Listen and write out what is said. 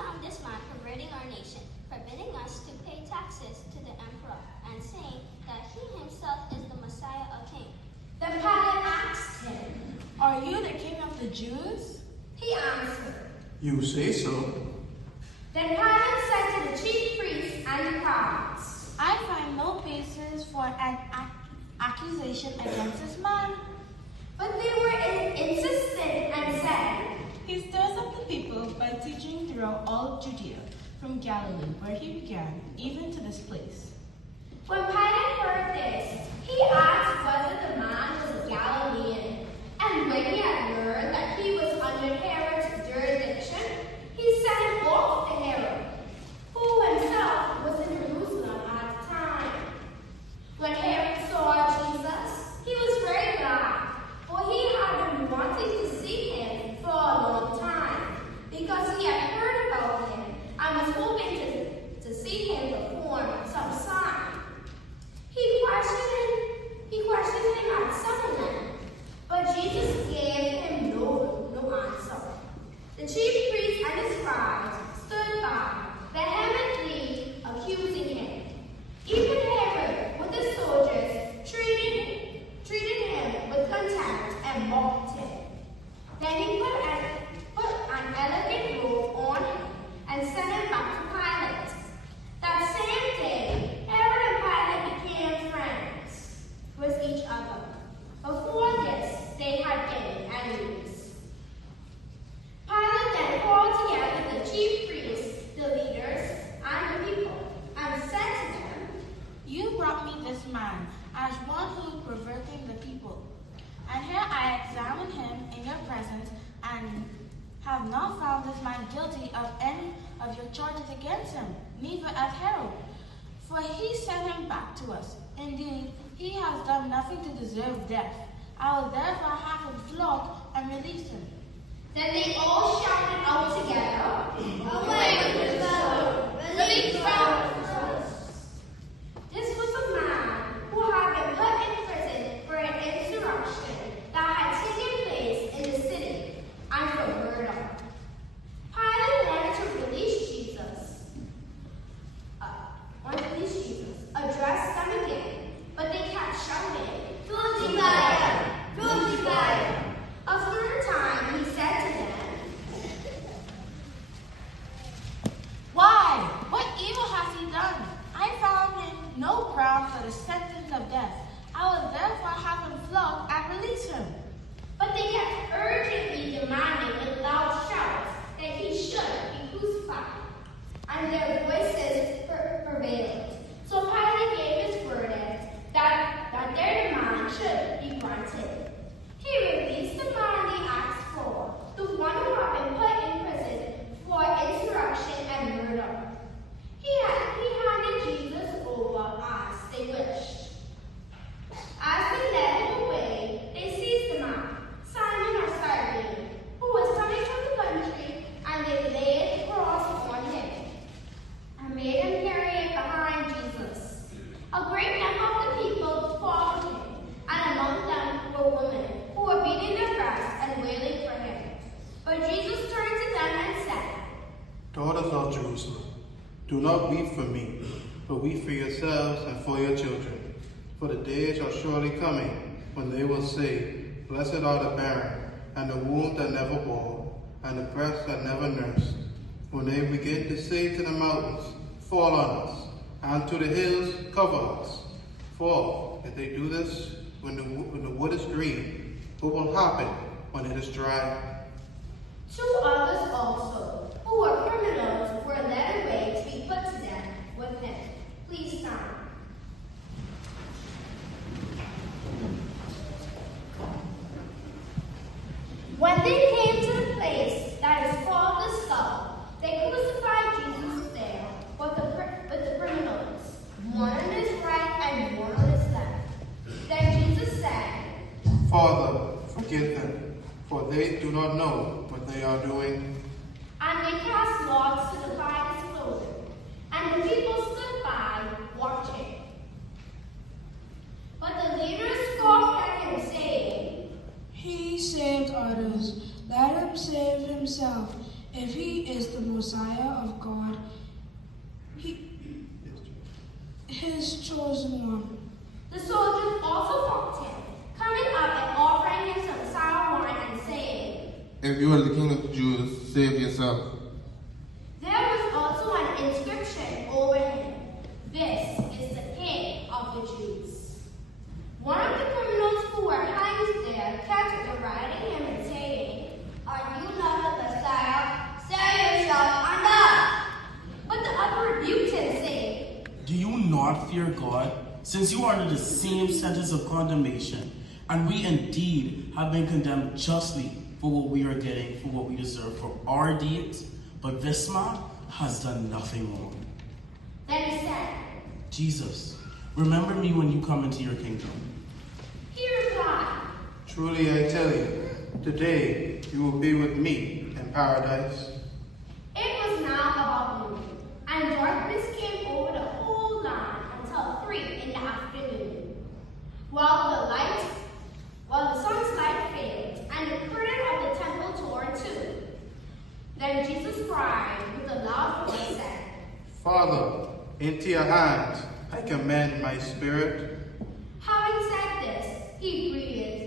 found this man perverting our nation, forbidding us to pay taxes to the emperor, and saying that he himself is the Messiah, a king. Then Pilate asked him, Are you the king of the Jews? He answered, You say so. Then Pilate said to the chief priests and the crowds, I find no basis for an accusation against this man. But they were insistent and said, He stirs up the people by teaching throughout all Judea, from Galilee, where he began, even to this place. When Pilate heard this, he asked whether the man was a Galilean. And when he had learned that he was under Herod's jurisdiction, he sent him off to Herod, who himself was in Jerusalem at the time. When Herod saw Jesus, he was very glad, for he had been wanting to see him for a long time, because he had heard about him and was hoping to see him perform some sign. He questioned him at some length, but Jesus gave him no answer. The chief priests and the scribes stood by, vehemently accusing him. Even Herod, with the soldiers, treated him with contempt and mocked him. Then he put an elegant robe on him and sent him back to Pilate. That same day, Herod and Pilate became friends with each other. Before this, they had been enemies. Pilate then called together the chief priests, the leaders, and the people, and said to them, You brought me this man as one who is perverting the people. And here I examined him in your presence and have not found this man guilty of any of your charges against him, neither as Herod. For he sent him back to us. Indeed, he has done nothing to deserve death. I will therefore have him flogged and release him. Then they all shouted out together, Away with this fellow! Release him! This was a man who had been put in prison for an insurrection that had taken place in the city and for murder. Pilate wanted to release Jesus, address them again, but they kept shouting, Crucify him! Crucify him! A third time he said to them, Why? What evil has he done? I found him no ground for the sentence of death. I will therefore have him flogged and release him. but they kept urgently demanding with loud shouts that he should be crucified, and their voices prevailed. So Pilate gave his verdict that their demand should be granted. He released the man they asked for, the one who had been put in prison for insurrection and murder. He handed Jesus over as they wished. As they led him away, they seized the man, Simon of Cyrene, who was coming from the country, and they laid the cross on him and made him carry it behind Jesus. A great number of the people followed him, and among them were women who were beating their breasts and wailing for him. But Jesus turned to them and said, Daughters of Jerusalem, do not weep for me, but weep for yourselves and for your children. For the days are surely coming when they will say, Blessed are the barren, and the womb that never bore, and the breasts that never nursed. When they begin to say to the mountains, Fall on us, and to the hills, cover us. For if they do this when the wood is green, what will happen when it is dry? 2 others also, who were criminals, were led away to be put to death with him. Please stand. When they came to the place that is called the skull, they crucified Jesus there with the criminals, one on his right and one on his left. Then Jesus said, Father, forgive them, for they do not know what they are doing. And they cast lots to divide his clothing, and the people stood by watching. But the leaders scoffed at him, saying, He saved others. Let him save himself, If he is the Messiah of God, his chosen one. The soldiers also mocked him, coming up and offering him some sour wine and saying, If you are the king of the Jews, save yourself. There was also an inscription over him, "This is the King of the Jews." One of the criminals who were hanged there kept deriding him and saying, Are you not the Messiah? Save yourself and us! but the other rebuked him, saying, Do you not fear God, since you are under the same sentence of condemnation, and we indeed have been condemned justly for what we are getting, for what we deserve for our deeds, but this man has done nothing wrong. Then he said, Jesus, remember me when you come into your kingdom. he replied, Truly I tell you, today you will be with me in paradise. It was now about noon, and darkness came over the whole land until 3 in the afternoon, while the sun's light failed, and the curtain of the temple tore in two. Then Jesus cried with a loud voice and said, Father, into your hands I commend my spirit. Having said this, he breathed